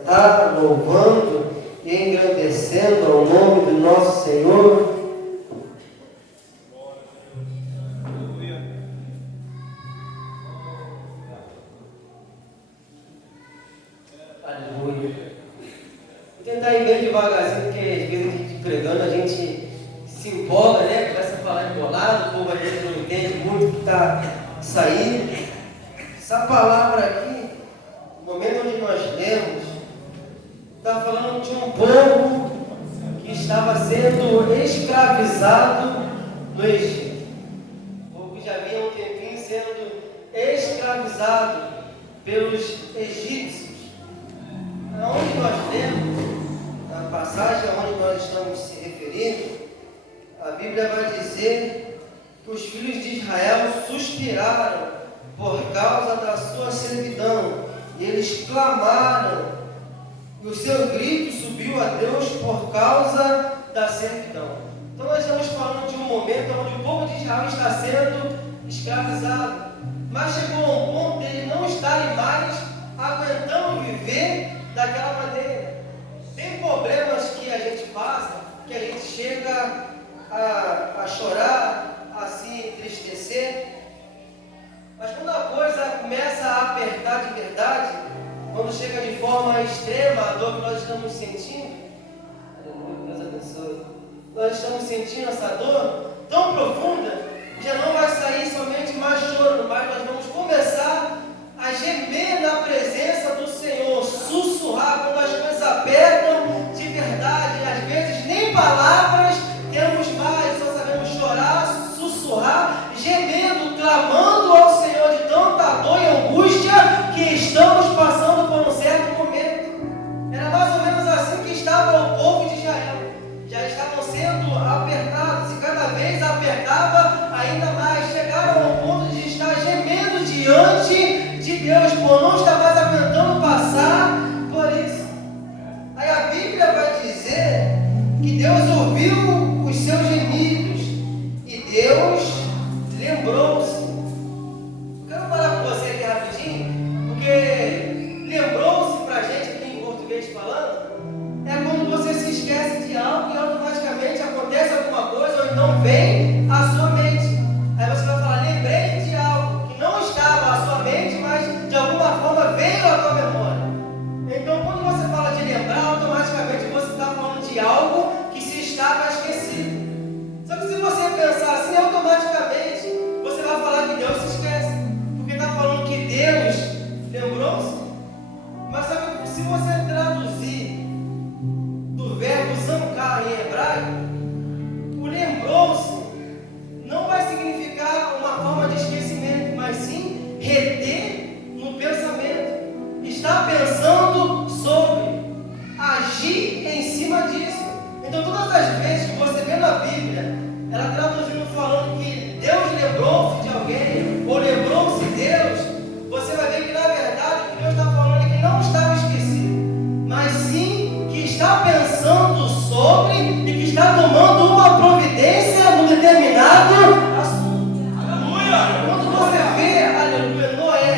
Está louvando e engrandecendo ao nome do nosso Senhor. Aleluia. Vou tentar ir bem devagarzinho, porque às vezes a gente pregando, a gente se empolga, né? Começa a falar embolado, o povo às vezes não entende muito o que está saindo. Essa palavra aqui, no momento onde nós lemos, está falando de um povo que estava sendo escravizado no Egito. O povo que já havia um tempinho sendo escravizado pelos egípcios. Aonde nós lemos, na passagem onde nós estamos se referindo, a Bíblia vai dizer que os filhos de Israel suspiraram por causa da sua servidão, e eles clamaram, e o seu grito subiu a Deus por causa da servidão. Então nós estamos falando de um momento onde o povo de Israel está sendo escravizado, mas chegou a um ponto de eles não estarem mais aguentando viver daquela maneira. Tem problemas que a gente passa, que a gente chega a chorar, a se entristecer, mas quando a coisa começa a apertar de verdade, quando chega de forma extrema a dor que nós estamos sentindo, aleluia, Deus abençoe, nós estamos sentindo essa dor tão profunda, já não vai sair somente mais choro, mas nós vamos começar a gemer na presença do Senhor, sussurrar quando as coisas apertam de verdade, às vezes nem palavras temos mais, só sabemos chorar, sussurrar, gemendo, clamando ao Senhor de tanta dor e angústia que estamos passando por um certo momento. Era mais ou menos assim que estava o povo de Israel. Já estavam sendo apertados e cada vez apertava ainda mais. Chegaram ao ponto de estar gemendo diante de Deus, por não estar mais aguentando passar por isso. Aí a Bíblia vai dizer que Deus ouviu os seus gemidos e Deus lembrou-se. Quero falar com você aqui rapidinho, porque lembrou-se pra gente aqui em português falando, é quando você se esquece de algo e automaticamente acontece alguma coisa, ou então vem à sua mente. Aí você vai falar, lembrei de algo que não estava à sua mente, mas de alguma forma veio à tua memória. Então quando você fala de lembrar, automaticamente você está falando de algo que se estava esquecido. Só que se você pensar assim, automaticamente você vai falar que Deus se esquece, porque está falando que Deus lembrou-se. Mas sabe, se você traduzir do verbo zancar em hebraico, o lembrou-se não vai significar uma forma de esquecimento, mas sim reter no pensamento, estar pensando sobre, agir em cima disso. Então todas as vezes que você vê na Bíblia, ela traduzindo falando que Deus lembrou-se de alguém, ou lembrou-se de Deus, você vai ver que na verdade o que Deus está falando é que não estava esquecido, mas sim que está pensando sobre e que está tomando uma providência num determinado assunto. Aleluia! Quando você vê, aleluia, Noé,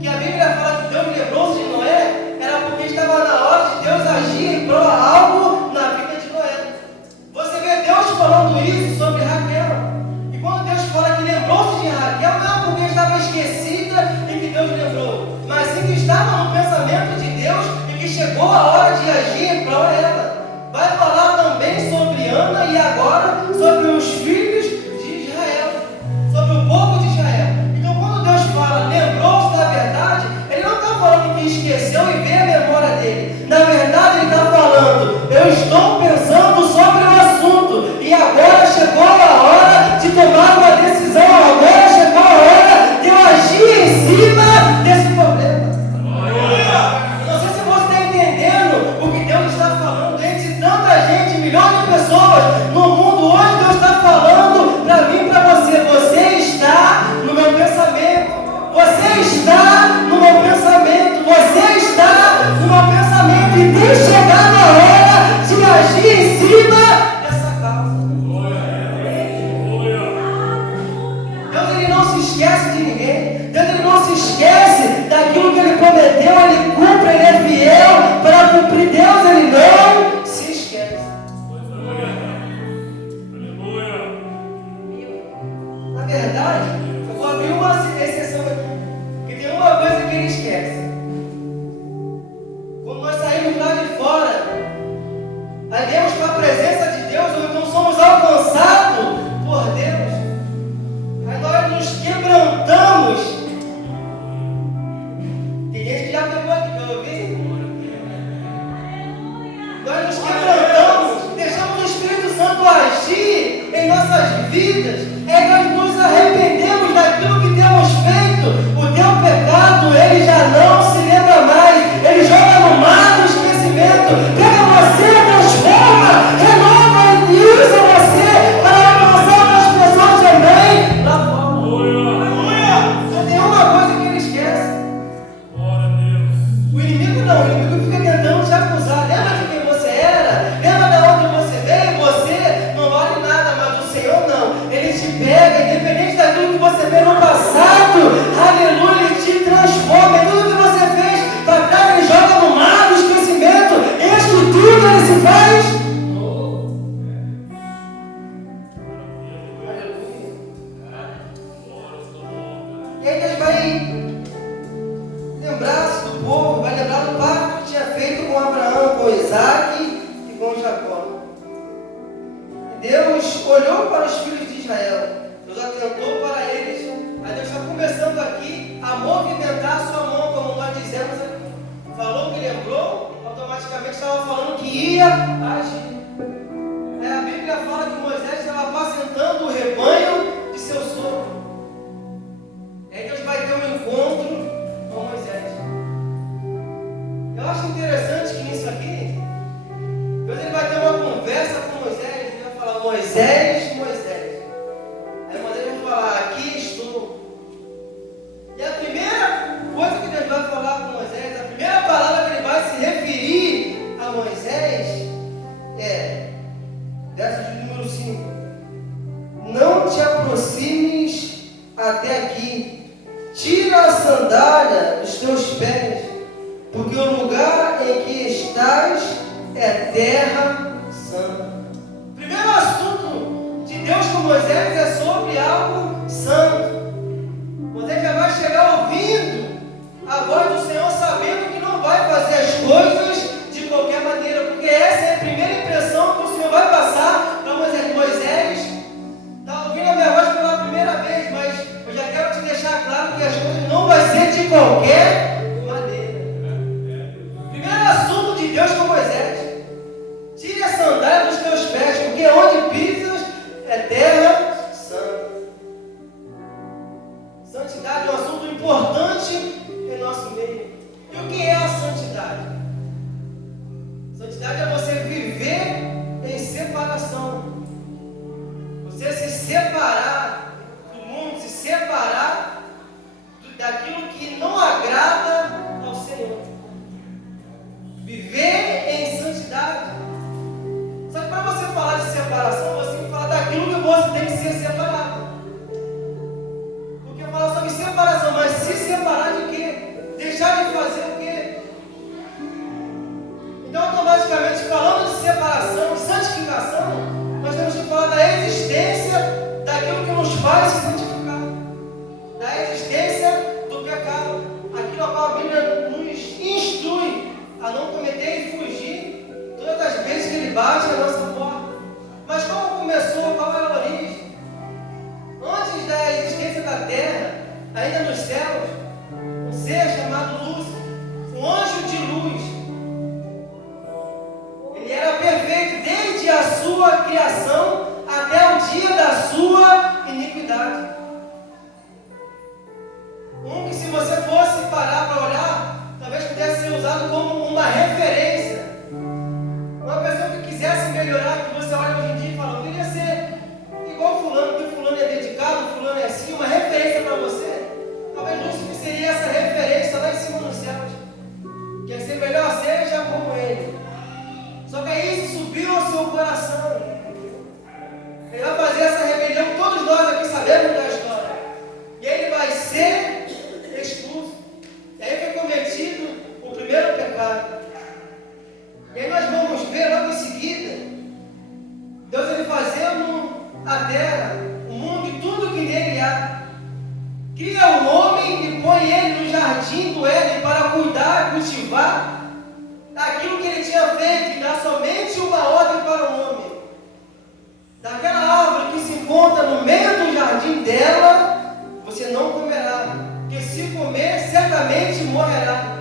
que a Bíblia fala que Deus lembrou-se de Noé, era porque estava na hora de Deus agir em prol algo na vida de Noé. Você vê Deus falando isso sobre Raquel. E quando Deus fala que lembrou-se de Raquel, não é porque estava esquecida e que Deus lembrou, mas sim que estava no pensamento de Deus e que chegou a hora de agir em prol dela. Vai falar também sobre Ana e agora sobre os filhos de Israel, sobre o povo de Israel. Então quando Deus fala lembrou-se da verdade, Ele não está falando que esqueceu e veio a memória dele. Na verdade Ele está falando, eu estou pensando sobre o assunto e agora chegou a hora de tomar uma decisão, agora chegou a hora de eu agir em cima desse problema. Não sei se você está entendendo o que Deus está falando entre tanta gente, milhões de pessoas no mundo hoje. Deus está falando para mim e para você, você está no meu pensamento, você está no meu pensamento, você está no meu pensamento e tem chegado a hora de agir em cima dessa causa. Deus ele não se esquece de ninguém, Deus ele não se esquece daquilo que Ele prometeu, Ele cumpre, Ele é fiel para olhou para os filhos de Israel, Deus atentou para eles. Aí Deus está começando aqui a movimentar a sua mão, como nós dizemos aqui. Falou que lembrou, automaticamente estava falando que ia agir. A Bíblia fala que Moisés estava apacentando o rebanho de seu sogro. Aí Deus vai ter um encontro com Moisés. Eu acho interessante que nisso aqui, Deus ele vai ter uma conversa com Moisés. Ele vai falar: Moisés, Moisés. Aí Moisés vai falar: aqui estou. E a primeira coisa que Deus vai falar com Moisés, a primeira palavra que ele vai se referir a Moisés é, verso de número 5: não te aproximes até aqui, tira a sandália dos teus pés, porque o lugar em que estás é terra santa. O primeiro assunto de Deus com Moisés é sobre algo santo. Moisés já vai chegar ouvindo a voz do Senhor, sabendo que não vai fazer as coisas de qualquer maneira, porque essa é a primeira impressão que o Senhor vai passar para Moisés. Moisés está ouvindo a minha voz pela primeira vez, mas eu já quero te deixar claro que as coisas não vai ser de qualquer maneira. Primeiro assunto de Deus com Moisés: tire a sandália dos teus pés, porque onde pisas é terra santa. Santidade é um assunto importante em nosso meio. E o que é a santidade? Santidade é você viver em separação. Você se separar do mundo, se separar daquilo que não agrada ao Senhor. Viver em santidade. Só que para você falar de separação, você tem que falar daquilo que você tem que ser separado. Porque fala sobre separação, mas se separar de quê? Deixar de fazer o quê? Então, automaticamente, falando de separação, de santificação, nós temos que falar da existência daquilo que nos faz se santificar, da existência do pecado, aquilo a qual a Bíblia nos instrui a não cometer e fugir todas as vezes que ele bate na nossa porta. Mas como começou? Qual é a origem? Antes da existência da terra, ainda nos céus, um ser chamado Lúcifer, um anjo de luz, ele era perfeito desde a sua criação até o dia da sua iniquidade. Que se você fosse parar para olhar, talvez pudesse ser usado como uma referência. Uma pessoa que quisesse melhorar, que você olha hoje em dia e fala: eu queria ser igual fulano, porque fulano é dedicado, fulano é assim, uma referência para você. Talvez Lúcifer seria essa referência lá em cima nos céus. Quer ser melhor, seja como ele. Só que aí isso subiu ao seu coração. Ele vai fazer essa rebelião, todos nós aqui sabemos da história. E ele vai ser expulso. E aí foi cometido o primeiro pecado. E aí nós vamos ver logo em seguida, Deus ele fazendo a terra, o mundo e tudo que nele há. Cria o homem e põe ele no jardim do Éden para cuidar, cultivar daquilo que ele tinha feito, e dá somente uma ordem para o homem: daquela árvore que se encontra no meio do jardim dela, você não comerá, porque se comer, certamente morrerá.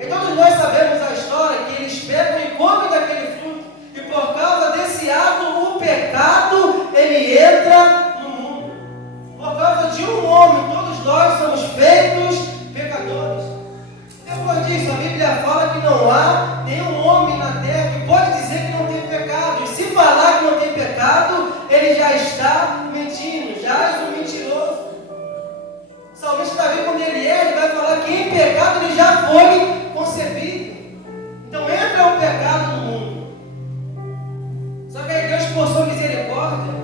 Então todos nós sabemos a história que eles pegam e comem daquele fruto, e por causa desse ato, o pecado, ele entra no mundo. Por causa de um homem, todos nós somos feitos pecadores. Depois disso, a Bíblia fala que não há nenhum homem na terra que pode dizer que não tem pecado. E se falar que não tem pecado, ele já está mentindo, já é um mentiroso. O salmista Davi, quando ele vai falar que em pecado ele já foi concebido. Então entra o pecado no mundo. Só que aí Deus, por sua misericórdia,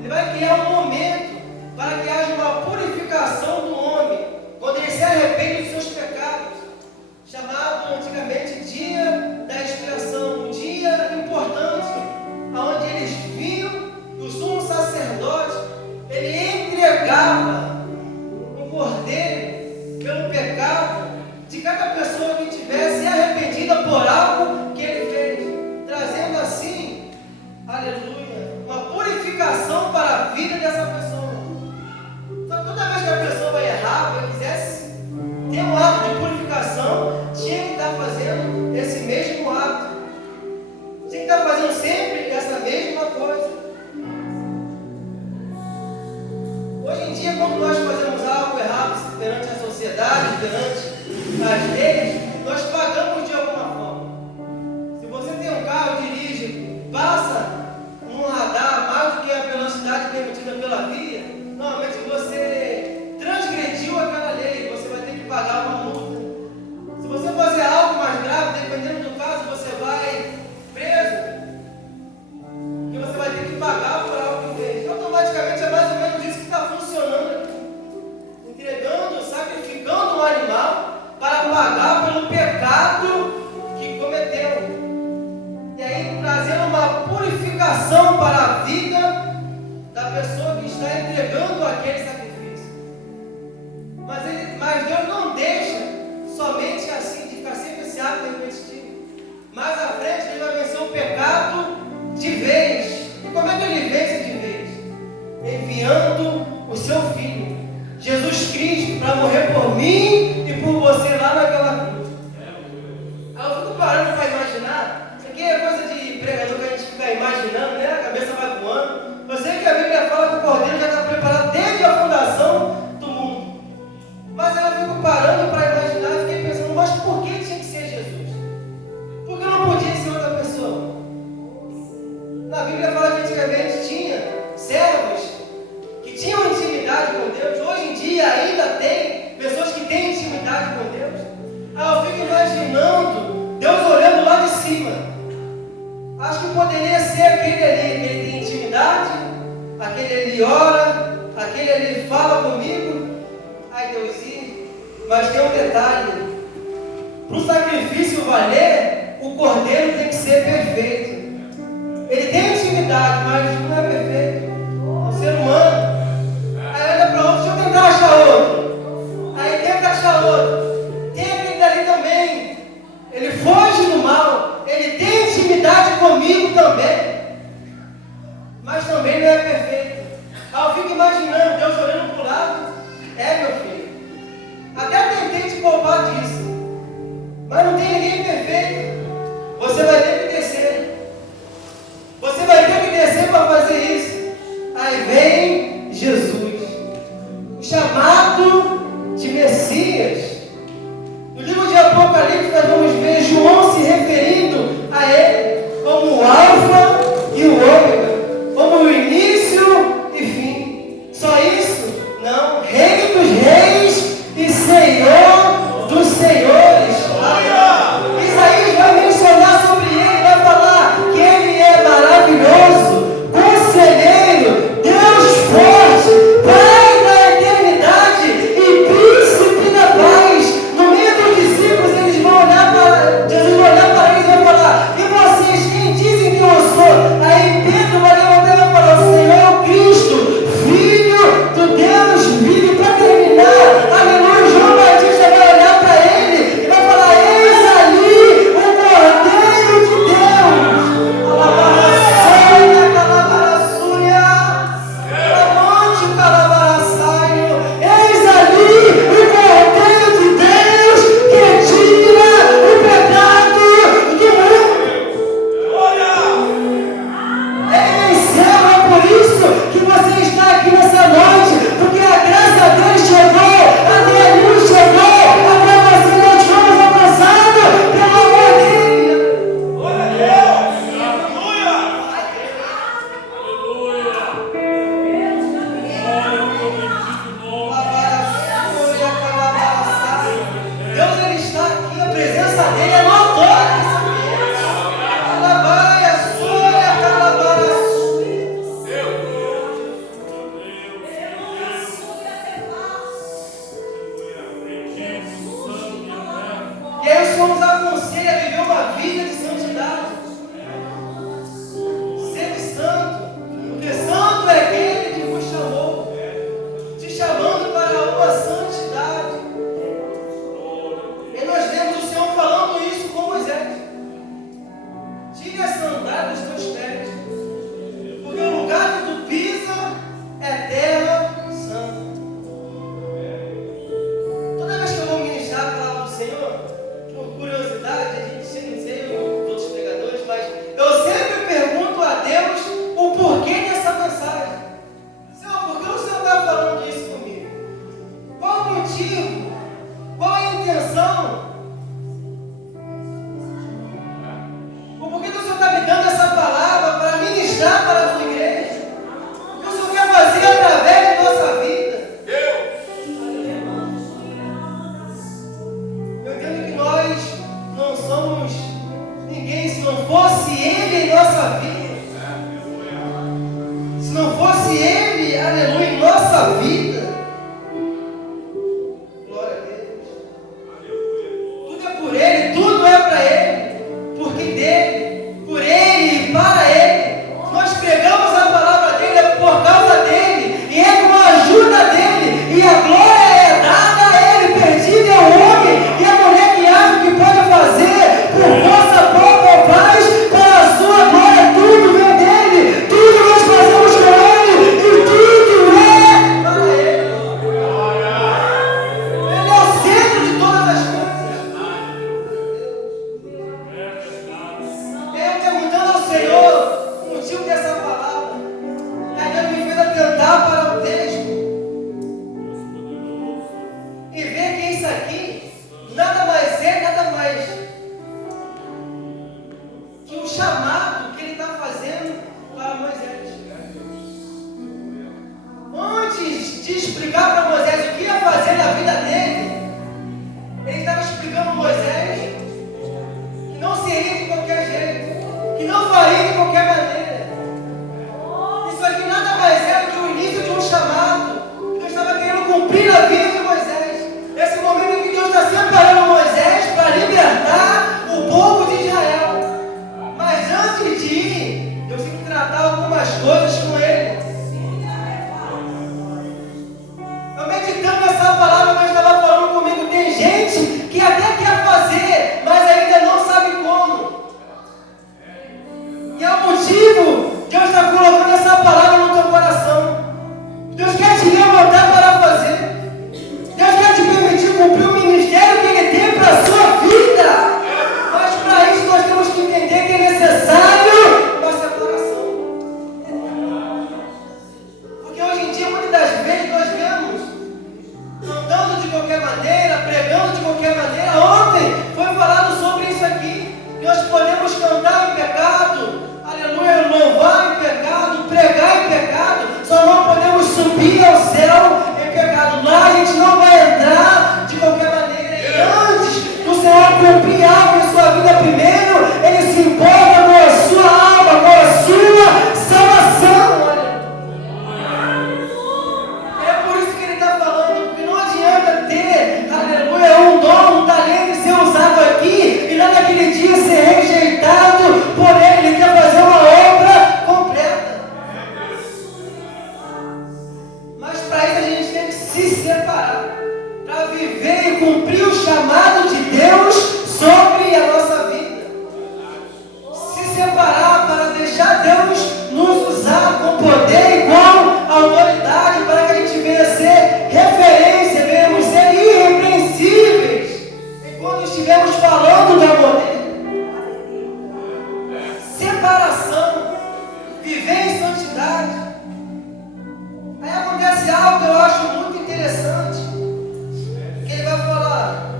ele vai criar um momento para que haja uma purificação do homem, quando ele se arrepende dos seus pecados, chamado antigamente dia da expiação, um dia importante, onde eles vinham e o sumo sacerdote, ele entregava um cordeiro pelo pecado de cada pessoa que tivesse arrependida por algo que ele fez, trazendo assim, aleluia, uma fazendo esse mesmo ato. Você tem que estar fazendo sempre essa mesma coisa. Hoje em dia, quando nós fazemos algo errado perante a sociedade, perante as leis, nós pagamos de alguma forma. Se você tem um carro, dirige, passa num radar mais do que a velocidade permitida pela via, normalmente você transgrediu aquela lei, você vai ter que pagar uma multa. Se você fazer algo mais grave, dependendo do caso, você vai preso, e você vai ter que pagar por algo que fez. Automaticamente é mais ou menos isso que está funcionando aqui. Entregando, sacrificando um animal para pagar pelo pecado que cometeu. E aí trazendo uma purificação para a vida da pessoa que está entregando aquele sacrifício. Mas Deus não deixa somente assim, de ficar sempre esse ato repetitivo. Mais à frente ele vai vencer o pecado de vez. E como é que ele vence de vez? Enviando o seu Filho, Jesus Cristo, para morrer por mim e por você lá naquela cruz. Aí eu fico parando para imaginar. Isso aqui é coisa de pregador que a gente fica imaginando, né? A cabeça vai voando. Eu sei que a Bíblia fala que o Cordeiro já está preparado desde a fundação do mundo. Mas aí eu fico parando para imaginar e fiquei pensando, mas por que tinha que ser Jesus? Por que não podia ser outra pessoa? Na Bíblia fala que antigamente tinha servos que tinham intimidade com Deus. Hoje em dia ainda tem pessoas que têm intimidade com Deus. Aí eu fico imaginando Deus olhando lá de cima. Acho que poderia ser aquele ali, que ele tem intimidade, aquele ali ora, aquele ali fala comigo. Ai Deus, mas tem um detalhe: para o sacrifício valer, o cordeiro tem que ser perfeito. Ele tem intimidade, mas não é perfeito. É um ser humano. Aí olha para outro, deixa eu tentar achar outro. Aí tenta achar outro. Tem aquele dali também. Ele foge do mal. Ele tem intimidade comigo também. Mas também não é perfeito. Aí eu fico imaginando Deus olhando para o lado. É, meu filho. Até tentei te poupar disso. Mas não tem ninguém perfeito. Você vai ter que descer. Você vai ter que descer para fazer isso. Aí vem Jesus, o chamado de Messias. No livro de Apocalipse nós vamos ver João se referindo a ele como o Alfa e o Ômega, como o início e fim. Só isso? Não. Rei dos reis e Senhor dos senhores. Isaías vai mencionar sobre ele, vai falar que ele é maravilhoso, conselheiro, Deus forte, Pai da eternidade e príncipe da paz. No meio dos discípulos, eles vão olhar para Jesus, vai olhar para eles e vai falar: e vocês, quem dizem que eu sou? Aí Pedro vai levantar e vai falar: o Senhor é o Cristo, Filho do Deus vivo. Para terminar, aleluia, João Batista vai olhar para ele e vai falar: eis ali o Cordeiro de Deus. Alabaraçaia, calabaraçuia, alamonte, calabaraçaio. Eis ali o Cordeiro de Deus que tira o pecado do mundo. Ele venceu, é por isso que você está aqui nessa noite, porque a graça dele chegou, a dele chegou, até você nós fomos alcançados pelo amor dele. Glória a Deus! Deus, ele está aqui, a presença dele é notória. Alabaia, sua, calabaraçu. E aí o Senhor nos aconselha a viver uma vida de santidade. Ser santo, porque santo é aquele que vos chamou, te chamando para uma santidade. E nós vemos o Senhor falando isso com Moisés: tire a sandália dos teus pés, porque o lugar que tu pisa é terra santa. Toda vez que eu vou ministrar a palavra do Senhor, por curiosidade, somos ninguém se não fosse Ele em nossa vida. Se não fosse Ele, aleluia, em nossa vida. Glória a Deus. Tudo é por Ele, tudo é para Ele. Porque dele, por Ele e para Ele. Nós pregamos a palavra dele, é por causa dele. E é com a ajuda dele. E a glória é dada a Ele. Perdido é o homem e a mulher que acha que pode fazer por vossa própria voz, para a sua glória. Tudo vem dele. Tudo nós fazemos com Ele. E tudo é para Ele. Ele é o centro de todas as coisas. Eu perguntando ao Senhor o motivo dessa palavra. Aí Deus me fez atentar para o texto e ver que isso aqui nada mais é, nada mais que um chamado que Ele está fazendo para Moisés. Antes de explicar para Moisés o que ia fazer na vida dele, Ele estava explicando a Moisés que não seria de qualquer jeito, que não faria de qualquer maneira. Isso aqui nada mais é do que o início de um chamado que Deus estava querendo cumprir na vida de Moisés. Esse momento em que Deus está separando Moisés para libertar o povo de Israel. Mas antes de ir, Deus tem que tratar algumas coisas com ele. Eu meditando nessa palavra, Deus estava falando comigo. Tem gente que até quer fazer, mas ainda não sabe como. E é o motivo Deus está colocando essa palavra no teu coração. Deus quer te levantar para fazer. Deus quer te permitir cumprir o ministério que Ele tem para a sua vida. Mas para isso nós temos que entender que é necessário uma separação. Porque hoje em dia, muitas das vezes, nós vemos cantando de qualquer maneira, pregando de qualquer maneira. Ontem foi falado sobre isso aqui. Que nós podemos cantar em pecado, aleluia, louvar em pecado, pregar em pecado, só não podemos subir ao céu em pecado. Lá a gente não vai entrar de qualquer maneira. E antes do Senhor cumprir algo em sua vida primeiro, Ele se importa com a sua alma, com a sua salvação. É por isso que Ele está falando, porque não adianta ter, aleluia, um dom, um talento e ser usado aqui, e lá naquele dia ser rejeitado por Ele. Ele quer fazer uma obra completa. Mas para isso a gente tem que se separar, para viver e cumprir o chamado de Deus sobre a nossa vida. Se separar para deixar Deus nos usar com poder e com autoridade, para que a gente venha ser referência, venhamos ser irrepreensíveis enquanto estivermos falando do amor dele. Separação, viver em santidade. Aí acontece algo que eu acho muito interessante, que Ele vai falar: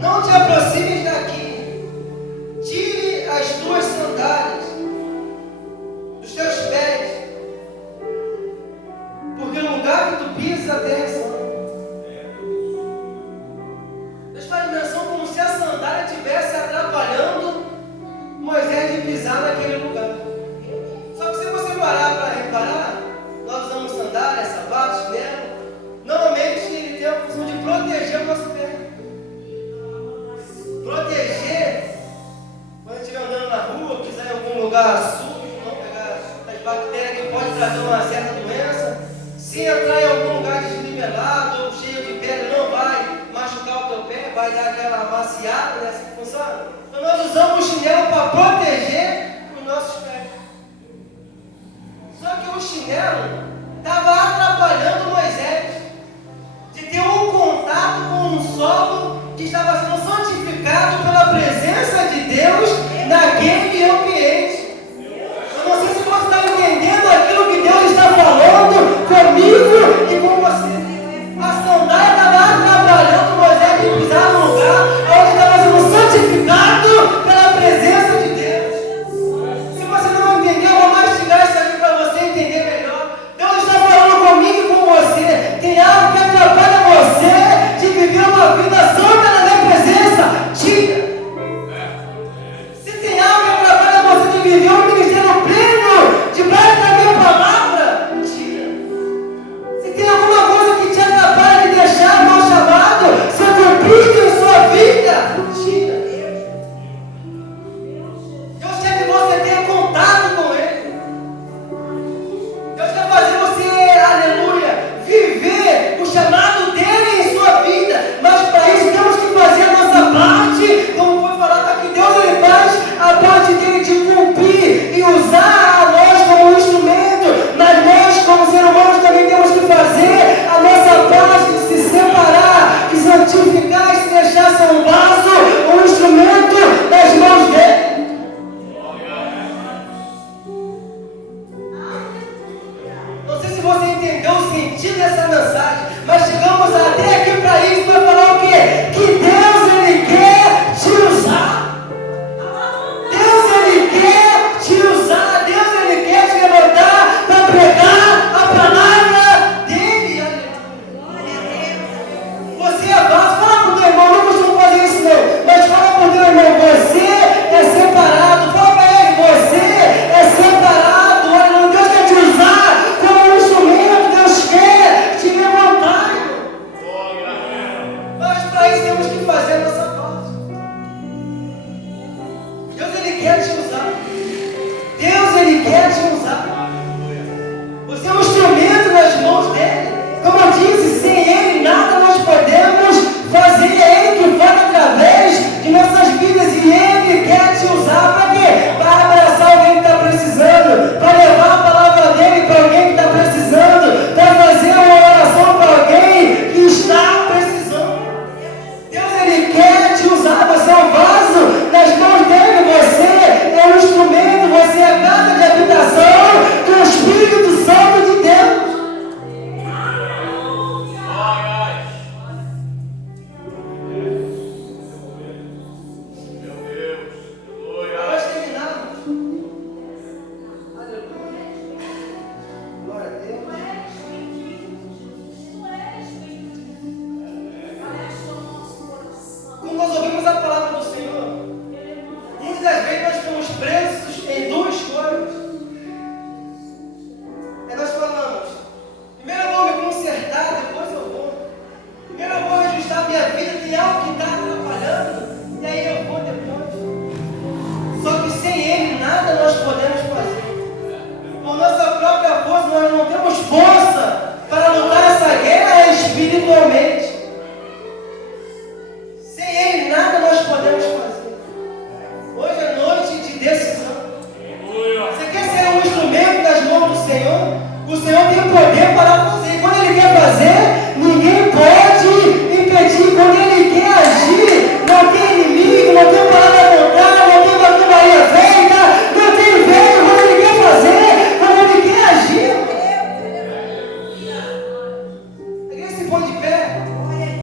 não te aproximes daqui, tire as tuas sandálias dos teus pés, porque o lugar que tu pisas a terra é santa. Deus faz menção como se a sandália estivesse atrapalhando Moisés de pisar naquele lugar. Só que se você parar para reparar, nós usamos sandálias, sapatos, chinelo. Normalmente ele tem a função de proteger o nosso pé. Proteger, quando a gente estiver andando na rua, pisar em algum lugar sujo, não pegar as bactérias que podem trazer uma certa doença. Se entrar em algum lugar desnivelado ou cheio de pedra, não vai machucar o teu pé, vai dar aquela amaciada, né? Assim que funciona. Então nós usamos o chinelo para proteger os nossos pés. Só que o chinelo estava atrapalhando Moisés de ter um contato com um solo que estava sendo santificado pela presença de Deus naquele ambiente. Eu não sei se você está entendendo aquilo que Deus está falando comigo e com você. A sandália estava atrapalhando Moisés de pisar no lugar onde estava sendo santificado vontade dele de cumprir e usar a nós como instrumento, mas nós, como seres humanos, também temos que fazer a nossa parte de se separar, de santificar e se deixar ser um vaso, um instrumento nas mãos dele. Não sei se você entendeu o sentido dessa mensagem, mas chegamos até aqui para isso, para falar o quê? Que Deus, Ele quer te usar. Deus, Ele quer te usar. Deus, Ele quer te levantar para pregar a palavra dEle. Você é vaso. Fala para o teu irmão, não costumo fazer isso não, mas fala para o teu irmão, você é separado. Fala para ele, você é separado. Olha, não, Deus quer te usar como um instrumento. Deus quer te levantar. Mas para isso temos que fazer a nossa parte. Deus, Ele quer te usar. Deus, Ele quer te usar. Você é um instrumento nas mãos dEle. Como eu disse, sem